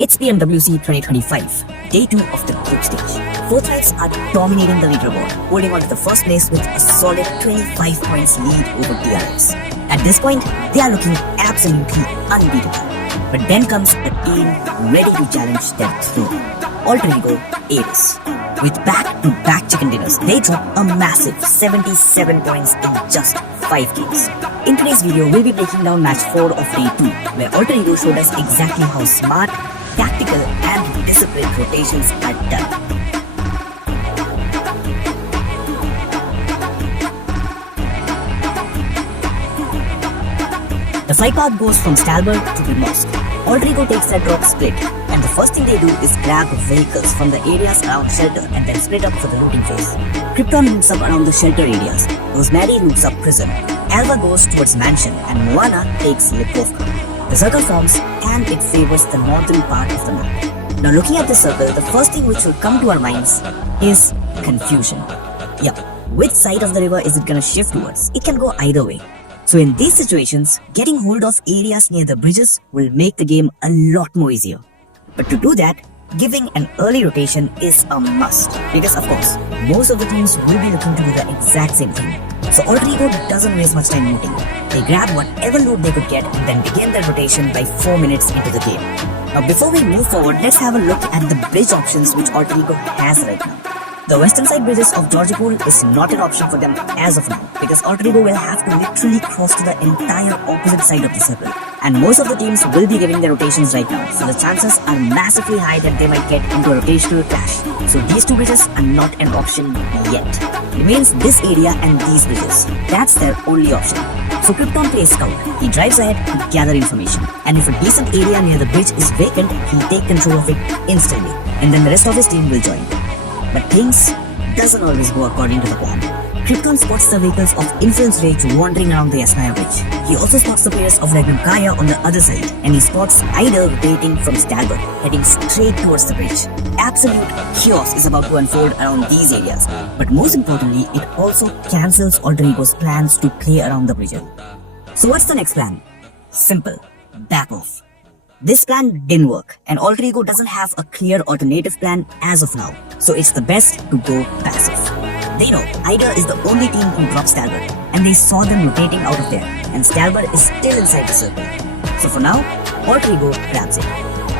It's BMWC 2025, day 2 of the group stage. Both sides are dominating the leaderboard, holding on to the first place with a solid 25 points lead over DRS. At this point, they are looking absolutely unbeatable. But then comes a team ready to challenge their throne, Alter Ego Ares. With back-to-back chicken dinners, they drop a massive 77 points in just 5 games. In today's video, we'll be breaking down match 4 of day 2, where Alter Ego showed us exactly how smart, tactical and disciplined rotations are done. The flight path goes from Stalbert to the mosque. Alter Ego takes that drop split, and the first thing they do is grab vehicles from the areas around shelter and then split up for the looting phase. Krypton loots up around the shelter areas, Rosemary loots up prison, Alva goes towards mansion, and Moana takes Lipovka. The circle forms and it favors the northern part of the map. Now looking at the circle, the first thing which will come to our minds is confusion. Yup, which side of the river is it gonna shift towards? It can go either way. So in these situations, getting hold of areas near the bridges will make the game a lot more easier. But to do that, giving an early rotation is a must. Because of course, most of the teams will be looking to do the exact same thing. So Alter Ego doesn't waste much time looting. They grab whatever loot they could get and then begin their rotation by 4 minutes into the game. Now before we move forward, let's have a look at the bridge options which Alter Ego has right now. The western side bridges of Georgopol is not an option for them as of now, because Alter Ego will have to literally cross to the entire opposite side of the circle. And most of the teams will be giving their rotations right now, so the chances are massively high that they might get into a rotational clash. So these two bridges are not an option yet. Remains this area and these bridges. That's their only option. So Krypton plays scout. He drives ahead to gather information. And if a decent area near the bridge is vacant, he'll take control of it instantly. And then the rest of his team will join. But things doesn't always go according to the plan. Krypton spots the vehicles of Influence Rage wandering around the Yasnaya Bridge. He also spots the players of Regnum Kaya on the other side, and he spots Idol rotating from Stalbert, heading straight towards the bridge. Absolute chaos is about to unfold around these areas, but most importantly, it also cancels Alter Ego's plans to play around the bridge. So what's the next plan? Simple. Back off. This plan didn't work, and Alter Ego doesn't have a clear alternative plan as of now, so it's the best to go passive. They know Ida is the only team who dropped Stalbert, and they saw them rotating out of there, and Stalbert is still inside the circle. So for now, Alter Ego grabs it.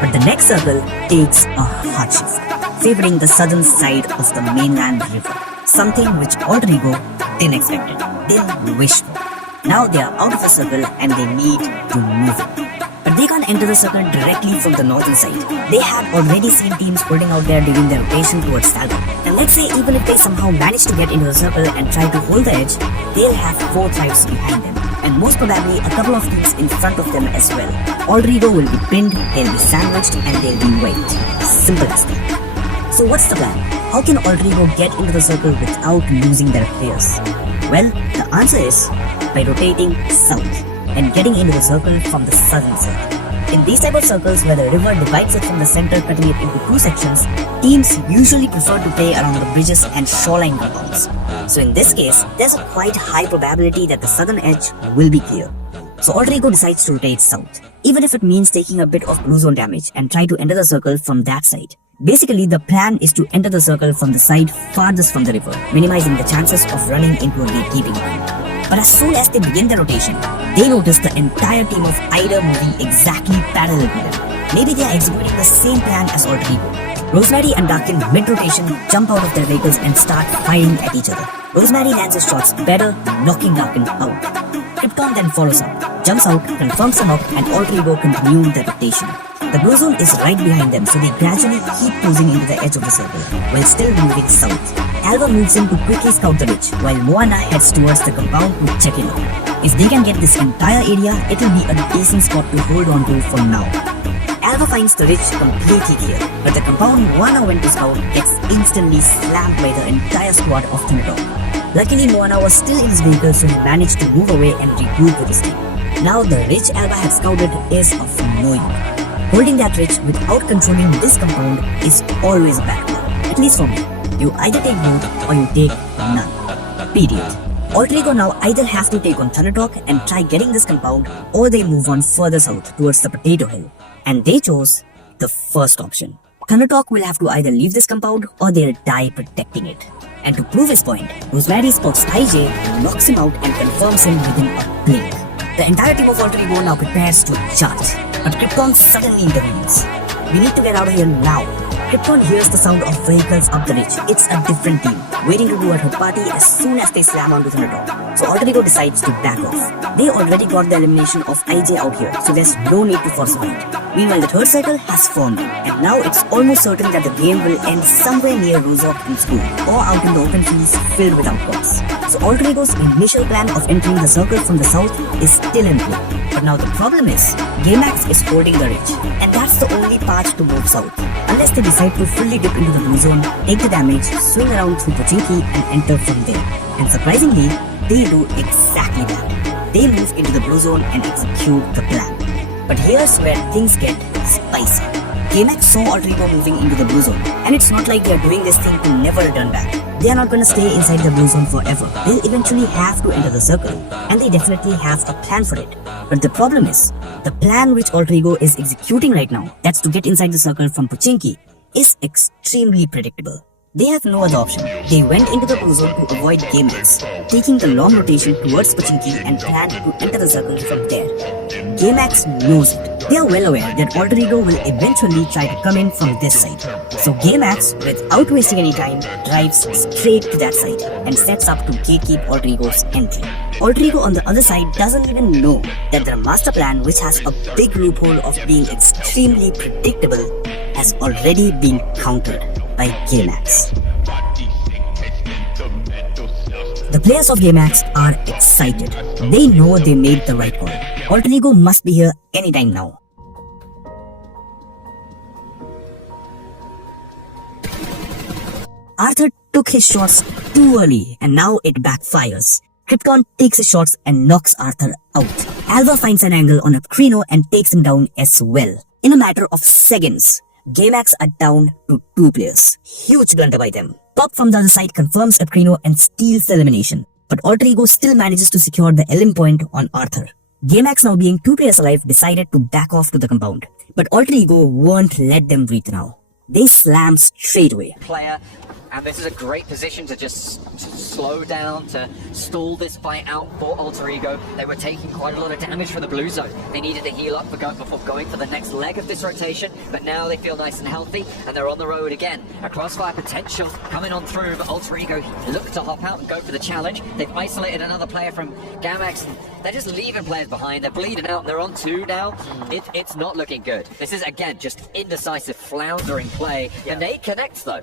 But the next circle takes a hard shift, favoring the southern side of the mainland river, something which Alter Ego didn't expect it, didn't wish for. Now they are out of the circle and they need to move it. But they can't enter the circle directly from the northern side. They had already seen teams holding out there during their rotation towards Stalbert. And let's say even if they somehow manage to get into the circle and try to hold the edge, they'll have 4 tribes behind them. And most probably a couple of teams in front of them as well. Alter Ego will be pinned, they'll be sandwiched and they'll be wiped. Simple as that. So what's the plan? How can Alter Ego get into the circle without losing their players? Well, the answer is by rotating south and getting into the circle from the southern side. In these type of circles where the river divides it from the center, cutting it into 2 sections, teams usually prefer to play around the bridges and shoreline compounds. So in this case, there's a quite high probability that the southern edge will be clear. So Alter Ego decides to rotate south, even if it means taking a bit of blue zone damage, and try to enter the circle from that side. Basically, the plan is to enter the circle from the side farthest from the river, minimizing the chances of running into a gatekeeping point. But as soon as they begin their rotation, they notice the entire team of Ida moving exactly parallel to them. Maybe they are executing the same plan as Alter Ego. Rosemary and Darkin mid-rotation jump out of their vehicles and start firing at each other. Rosemary lands his shots better, knocking Darkin out. Krypton then follows up, jumps out, confirms the knock, and Alter Ego continue their rotation. The blue zone is right behind them, so they gradually keep closing into the edge of the circle, while still moving south. Alva moves in to quickly scout the ridge, while Moana heads towards the compound to check it out. If they can get this entire area, it will be a decent spot to hold on to for now. Alva finds the ridge completely clear, but the compound Moana went to scout gets instantly slammed by the entire squad of Thunderhawk. Luckily, Moana was still in his vehicle, so he managed to move away and regroup with his team. Now the ridge Alva had scouted is of no use. Holding that ridge without controlling this compound is always a bad plan, at least for me. You either take both or you take none. Period. Alter Ego now either have to take on Thunderhawk and try getting this compound, or they move on further south towards the Potato Hill. And they chose the first option. Thundertalk will have to either leave this compound or they'll die protecting it. And to prove his point, Rosemary spots IJ, knocks him out and confirms him within a blink. The entire team of Alter Ego now prepares to charge, but Krypton suddenly intervenes. We need to get out of here now. Krypton hears the sound of vehicles up the ridge. It's a different team, waiting to do at her party as soon as they slam onto Thundertalk. So Alter Ego decides to back off. They already got the elimination of IJ out here, so there's no need to force a fight. Meanwhile, the third circle has formed, and now it's almost certain that the game will end somewhere near Rozok in school, or out in the open fields filled with outlaws. So Alter Ego's initial plan of entering the circle from the south is still in play. But now the problem is, Gamax is holding the ridge, and that's the only path to move south. Unless they decide to fully dip into the blue zone, take the damage, swing around through Pochinki and enter from there. And surprisingly, they do exactly that. They move into the blue zone and execute the plan. But here's where things get spicy. Gamax saw Alter Ego moving into the blue zone, and it's not like they're doing this thing to never return back. They are not gonna stay inside the blue zone forever. They'll eventually have to enter the circle, and they definitely have a plan for it. But the problem is, the plan which Alter Ego is executing right now, that's to get inside the circle from Pochinki, is extremely predictable. They have no other option. They went into the blue zone to avoid game breaks, taking the long rotation towards Pochinki and planned to enter the circle from there. Gamax knows it. They are well aware that Alter Ego will eventually try to come in from this side. So Gamax, without wasting any time, drives straight to that side and sets up to gatekeep Alter Ego's entry. Alter Ego on the other side doesn't even know that their master plan, which has a big loophole of being extremely predictable, has already been countered by Gamax. The players of Gamax are excited. They know they made the right call. Alter Ego must be here anytime now. Arthur took his shots too early and now it backfires. Krypton takes his shots and knocks Arthur out. Alva finds an angle on Apocrino and takes him down as well. In a matter of seconds, Gamax are down to 2 players. Huge blunder by them. Pop from the other side confirms Apocrino and steals the elimination. But Alter Ego still manages to secure the elim point on Arthur. Gamax, now being 2 players alive, decided to back off to the compound. But Alter Ego won't let them breathe now. They slam straight away. Player, and this is a great position to just slow down, to stall this fight out for Alter Ego. They were taking quite a lot of damage from the blue zone. They needed to heal up before going for the next leg of this rotation, but now they feel nice and healthy, and they're on the road again. A crossfire potential coming on through, but Alter Ego look to hop out and go for the challenge. They've isolated another player from Gamax, and they're just leaving players behind. They're bleeding out, and they're on 2 now. It's not looking good. This is, again, just indecisive, floundering play. The nade connects, though.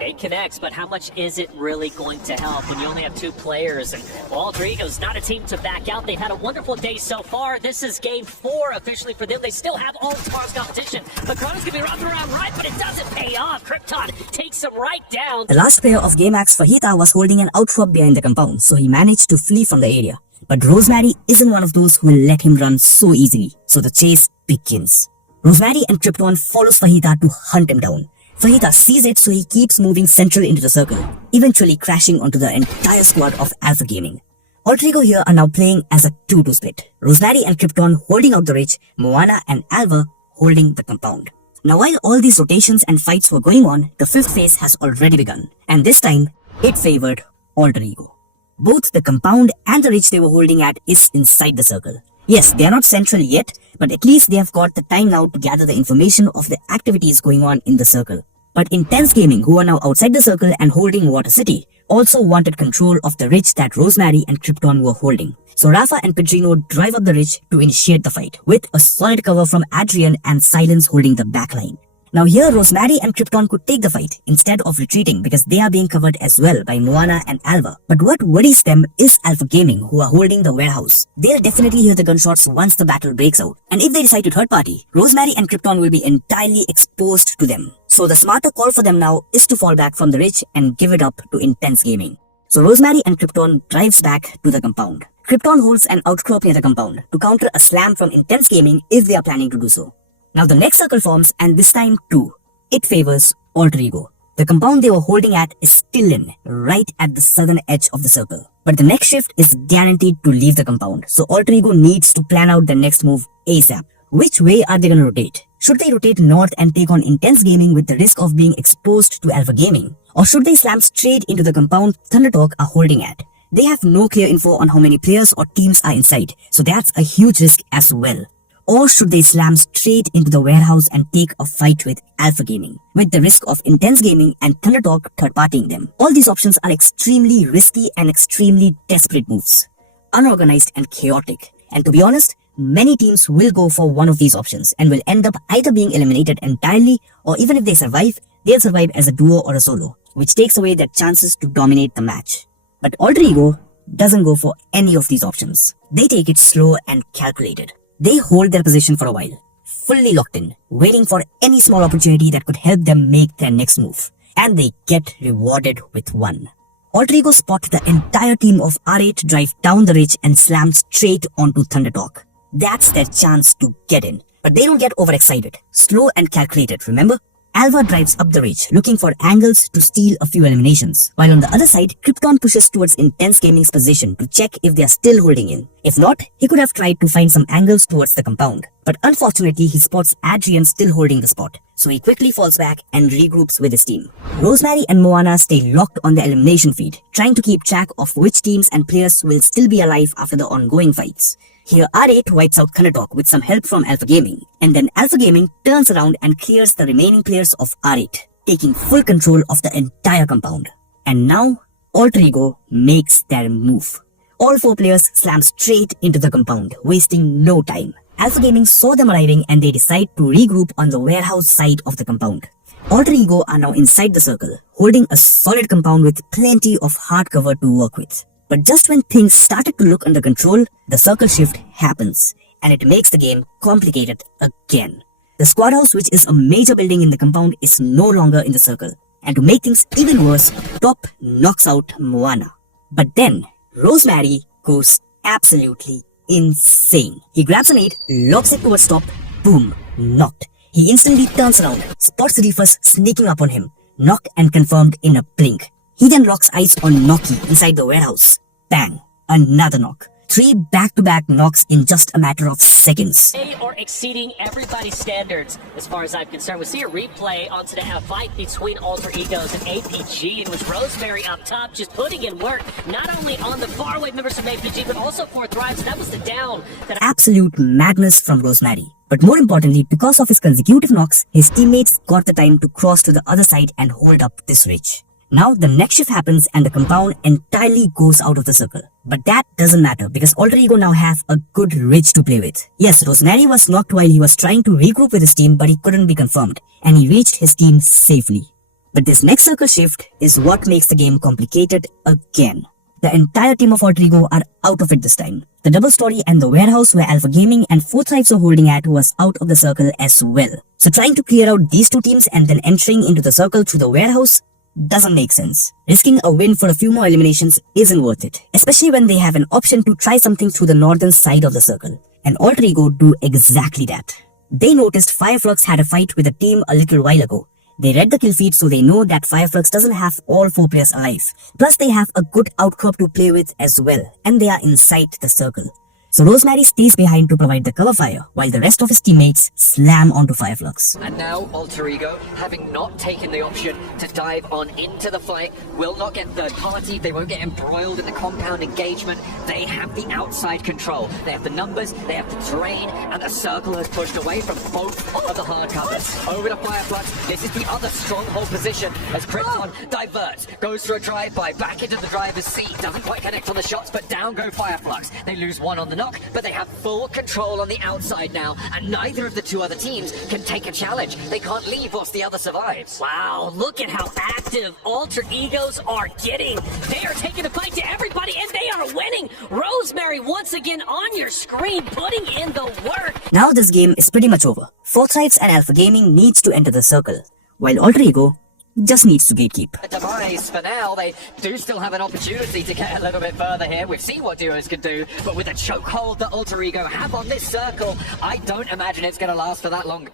It connects, but how much is it really going to help when you only have 2 players? And Alter Ego's not a team to back out. They've had a wonderful day so far. This is game 4 officially for them. They still have all tomorrow's competition. The Chrono's gonna be running around right, but it doesn't pay off. Krypton takes him right down. The last player of Gamax, Fajita, was holding an outcrop behind the compound, so he managed to flee from the area. But Rosemary isn't one of those who will let him run so easily, so the chase begins. Rosemary and Krypton follows Fajita to hunt him down. Fajita sees it, so he keeps moving central into the circle, eventually crashing onto the entire squad of Alpha Gaming. Alter Ego here are now playing as a 2-2 split. Rosemary and Krypton holding out the ridge, Moana and Alva holding the compound. Now while all these rotations and fights were going on, the 5th phase has already begun, and this time, it favored Alter Ego. Both the compound and the ridge they were holding at is inside the circle. Yes, they are not central yet, but at least they have got the time now to gather the information of the activities going on in the circle. But Intense Gaming, who are now outside the circle and holding Water City, also wanted control of the ridge that Rosemary and Krypton were holding. So Rafa and Pedrino drive up the ridge to initiate the fight, with a solid cover from Adrian and Silence holding the backline. Now here, Rosemary and Krypton could take the fight instead of retreating because they are being covered as well by Moana and Alva. But what worries them is Alpha Gaming, who are holding the warehouse. They'll definitely hear the gunshots once the battle breaks out. And if they decide to third party, Rosemary and Krypton will be entirely exposed to them. So the smarter call for them now is to fall back from the ridge and give it up to Intense Gaming. So Rosemary and Krypton drives back to the compound. Krypton holds an outcrop near the compound to counter a slam from Intense Gaming if they are planning to do so. Now the next circle forms, and this time too, it favors Alter Ego. The compound they were holding at is still in, right at the southern edge of the circle. But the next shift is guaranteed to leave the compound, so Alter Ego needs to plan out their next move ASAP. Which way are they gonna rotate? Should they rotate north and take on intense gaming with the risk of being exposed to alpha gaming? Or should they slam straight into the compound Thundertalk are holding at? They have no clear info on how many players or teams are inside, so that's a huge risk as well. Or should they slam straight into the warehouse and take a fight with Alpha Gaming, with the risk of intense gaming and Thundertalk third-partying them? All these options are extremely risky and extremely desperate moves, unorganized and chaotic. And to be honest, many teams will go for one of these options and will end up either being eliminated entirely, or even if they survive, they'll survive as a duo or a solo, which takes away their chances to dominate the match. But Alter Ego doesn't go for any of these options. They take it slow and calculated. They hold their position for a while, fully locked in, waiting for any small opportunity that could help them make their next move. And they get rewarded with one. Alter Ego spot the entire team of R8 drive down the ridge and slam straight onto Thundertalk. That's their chance to get in. But they don't get overexcited. Slow and calculated, remember? Alva drives up the ridge, looking for angles to steal a few eliminations. While on the other side, Krypton pushes towards Intense Gaming's position to check if they are still holding in. If not, he could have tried to find some angles towards the compound. But unfortunately, he spots Adrian still holding the spot, so he quickly falls back and regroups with his team. Rosemary and Moana stay locked on the elimination feed, trying to keep track of which teams and players will still be alive after the ongoing fights. Here R8 wipes out Thundertalk with some help from Alpha Gaming, and then Alpha Gaming turns around and clears the remaining players of R8, taking full control of the entire compound. And now, Alter Ego makes their move. All 4 players slam straight into the compound, wasting no time. Alpha Gaming saw them arriving and they decide to regroup on the warehouse side of the compound. Alter Ego are now inside the circle, holding a solid compound with plenty of hard cover to work with. But just when things started to look under control, the circle shift happens, and it makes the game complicated again. The squad house, which is a major building in the compound, is no longer in the circle. And to make things even worse, Top knocks out Moana. But then, Rosemary goes absolutely insane. He grabs a nade, lobs it towards Top, boom, knocked. He instantly turns around, spots Reefers sneaking up on him, knocked and confirmed in a blink. He then locks eyes on Noki inside the warehouse. Bang! Another knock. 3 back-to-back knocks in just a matter of seconds. They are exceeding everybody's standards as far as I'm concerned. We see a replay onto the fight between Alter Egos and APG, and with Rosemary up top just putting in work, not only on the faraway members from APG, but also for Thrive. So that was the down. Absolute madness from Rosemary. But more importantly, because of his consecutive knocks, his teammates got the time to cross to the other side and hold up this ridge. Now the next shift happens and the compound entirely goes out of the circle. But that doesn't matter because Alter Ego now have a good ridge to play with. Yes, Rosemary was knocked while he was trying to regroup with his team, but he couldn't be confirmed, and he reached his team safely. But this next circle shift is what makes the game complicated again. The entire team of Alter Ego are out of it this time. The double story and the warehouse where Alpha Gaming and 4 Thrives are holding at was out of the circle as well. So trying to clear out these 2 teams and then entering into the circle through the warehouse doesn't make sense. Risking a win for a few more eliminations isn't worth it, especially when they have an option to try something through the northern side of the circle. And Alter Ego do exactly that. They noticed Fireflux had a fight with a team a little while ago. They read the kill feed, so they know that Fireflux doesn't have all 4 players alive. Plus they have a good outcrop to play with as well, and they are inside the circle. So Rosemary stays behind to provide the cover fire, while the rest of his teammates slam onto Fireflux. And now Alter Ego, having not taken the option to dive on into the fight, will not get third party, they won't get embroiled in the compound engagement. They have the outside control. They have the numbers, they have the terrain, and the circle has pushed away from both of the hard covers. Over to Fireflux, this is the other stronghold position as Krypton diverts, goes for a drive-by, back into the driver's seat, doesn't quite connect on the shots, but down go Fireflux. They lose 1 on the knock, but they have full control on the outside now, and neither of the 2 other teams can take a challenge. They can't leave whilst the other survives. Wow, look at how active Alter Egos are getting. They are taking the fight to everybody, and they are winning. Rosemary once again on your screen, putting in the work. Now this game is pretty much over. 4 Thrives and Alpha Gaming needs to enter the circle, while Alter Ego just needs to gatekeep. Demise for now. They do still have an opportunity to get a little bit further here. We've seen what duos can do, but with the chokehold that Alter Ego have on this circle, I don't imagine it's going to last for that long.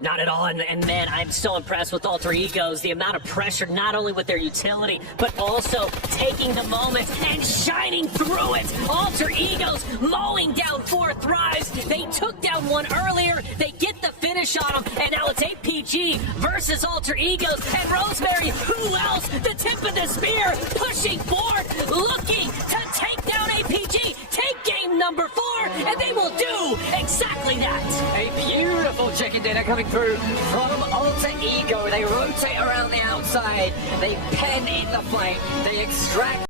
Not at all, and man, I'm so impressed with Alter Egos. The amount of pressure, not only with their utility, but also taking the moment and shining through it. Alter Egos mowing down 4 Thrives. They took down one earlier. They get the finish on them, and now it's APG versus Alter Egos. And Rosemary, who else? The tip of the spear, pushing forward, looking to take down APG, take game number 4, and they will do exactly that. A beautiful chicken dinner coming through from Alter Ego. They rotate around the outside, they pen in the flank, they extract